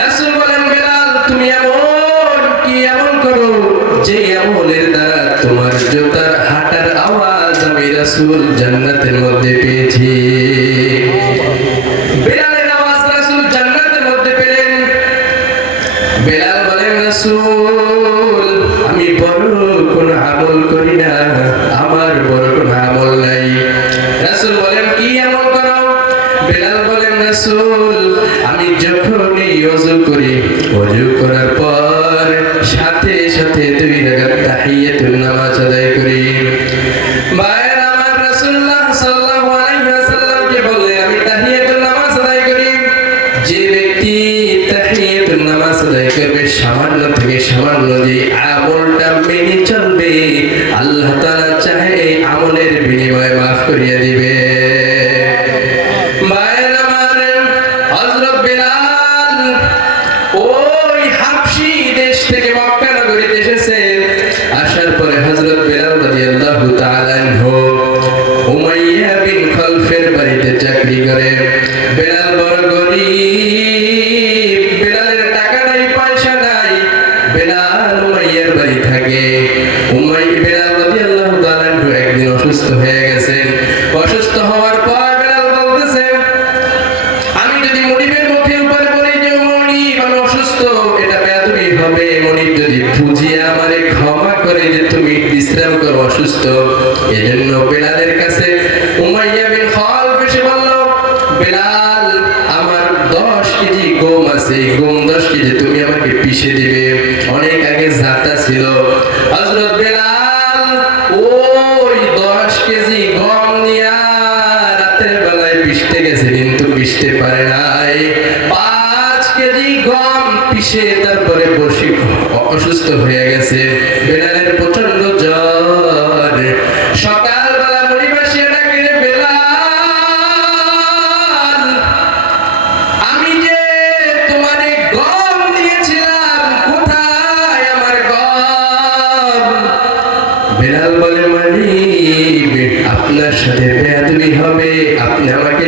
রাসূল বলেন, বেলাল তুমি এমন করো যে আমলের দ্বারা তোমার জুতার হাঁটার আওয়াজ আমি রাসূল জান্নাতের মধ্যে পেয়েছি। বেলালের আওয়াজ রাসূল জান্নাতের মধ্যে পেলেন। বেলাল বলেন, রাসূল আমি বড় কোন আমল করি না, আমার বড় কোন আমল নাই। রাসূল বলেন, কি আমল করো? বেলাল বলেন, রাসূল আমি যখনই ওযু করি, ওযু করার পর সাথে সাথে 2 রাকাত তাহিয়াতুন নামাজ আদায় করি। ভাইরা আমার, রাসূলুল্লাহ সাল্লাল্লাহু আলাইহি ওয়াসাল্লামকে বললেন আমি তাহিয়াতুন নামাজ আদায় করি। যে ব্যক্তি তাহিয়াতুন নামাজ আদায় করবে, সামান্য থেকে সামান্য যে আমলটা মেনে চলবে, আল্লাহ তাআলা চাহে এই আমলের বিনিময়ে মাফ করিয়ে দিবে। ভাইরা আমার, হযরত বেলাল ওই হাবশী দেশ থেকে মক্কা নগরীতে এসেছে। আসার পরে হযরত বেলাল রাদিয়াল্লাহু তাআলা আনহু উমাইয়া বিন খালফের বাড়িতে চাকরি করে। বেলাল বড় গরীব, বেলালের টাকা নাই, পয়সা নাই। বেলাল উমাইয়ার বাড়ি থাকে। বেলাল রাদিয়াল্লাহু তাআলা আনহু একদিন অসুস্থ হয়ে গেছেন। অসুস্থ হওয়ার পর বেলাল বলতেছে, আমি যদি মনিবের মুখের উপরে বলি যে মনিব আমি অসুস্থ, এটা বেয়াদবি হবে। মনিব যদি বুঝিয়ে আমারে ক্ষমা করে যে তুমি বিশ্রাম করো, অসুস্থ। এজন্য বেলালের কাছে উমাইয়া বিন খালফ এসে বলল, বেলাল আমার 10 কেজি গম আছে, গম 10 কেজি তুমি আমাকে পিষে দিবে। অনেক আগে জাতা ছিল। হযরত বেলাল ওই 10 কেজি গম নিয়ে রাতের বেলায় পিষতে গেছে, কিন্তু পিষতে পারে নাই। 5 কেজি গম পিষে তারপরে বসে অসুস্থ হয়ে গেছে। বেলালের প্রচন্ড জ্বর। সকালবেলা মুড়িবাসী ডাকে, বেলাল আমি যে তোমারে গম দিয়েছিলাম, কোথায় আমার গম? বেলাল বলে, মালিক আপনার সাথে বেয়াদবি হবে, আপনি আমাকে